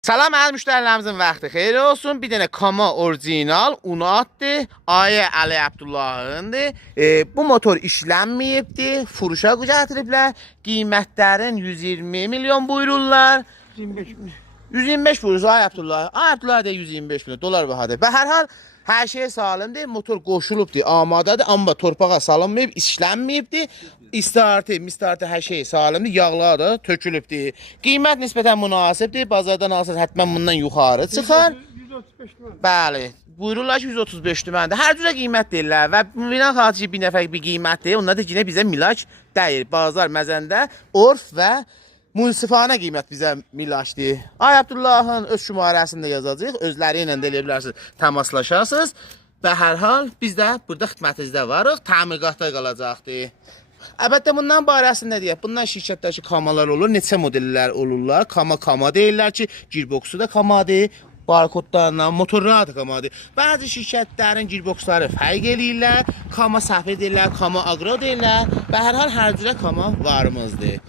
Salam əziz müştərilərimizin vaxtı xeyir olsun. Bir dənə Kama orijinal Unatdır. Ayə Əli Abdullahındır. Bu motor işlənməyibdir. Furuşa gətiriblər. Qiymətlərin 120 milyon buyururlar. 25 bin. 125 buyurur Ayə Abdullah. Ayə Abdullah da 125 milyon dolar bahadır. Və hər hal hər şey salimdir. Motor qoşulubdur, amadadır. Amma torpağa salınmayıb, işlənməyibdir. İstartı hər şey salimdir. Yağlar da tökülübdür. Qiymət nisbətən münasibdir. Bazardan alsanız həttəmən bundan yuxarı çıxar. 135 bin. Bəli. Buyururlar ki 135 tüməndir. Hər cürə qiymət deyirlər və bilinən xatir ki, bir nəfər bir qiymətdir. Onlar da yine bizə milaç deyil. Bazar məzəndə orf və münsifana qiymət bizə milaçdır. Ay Abdullahın öz şumarəsini də yazacağıq. Özləri ilə də elə bilərsiniz, təmaslaşarsınız. Və hər hal biz də burada xidmətinizdə varıq. Təmirqatda qalacaqdır. Əlbəttə bundan barəsində deyək. Bundan şirkətdəki kamalar olur. Neçə modellər olurlar. Kama deyirlər ki, girboxu da kamadır. Barkodlarla, motorlar da kamadır. Bəzi şirkətlərin girboxları fərq eləyirlər. Kama səfi deyirlər, kama agro deyirlər. Və hər hal hər cürə kama varımızdır.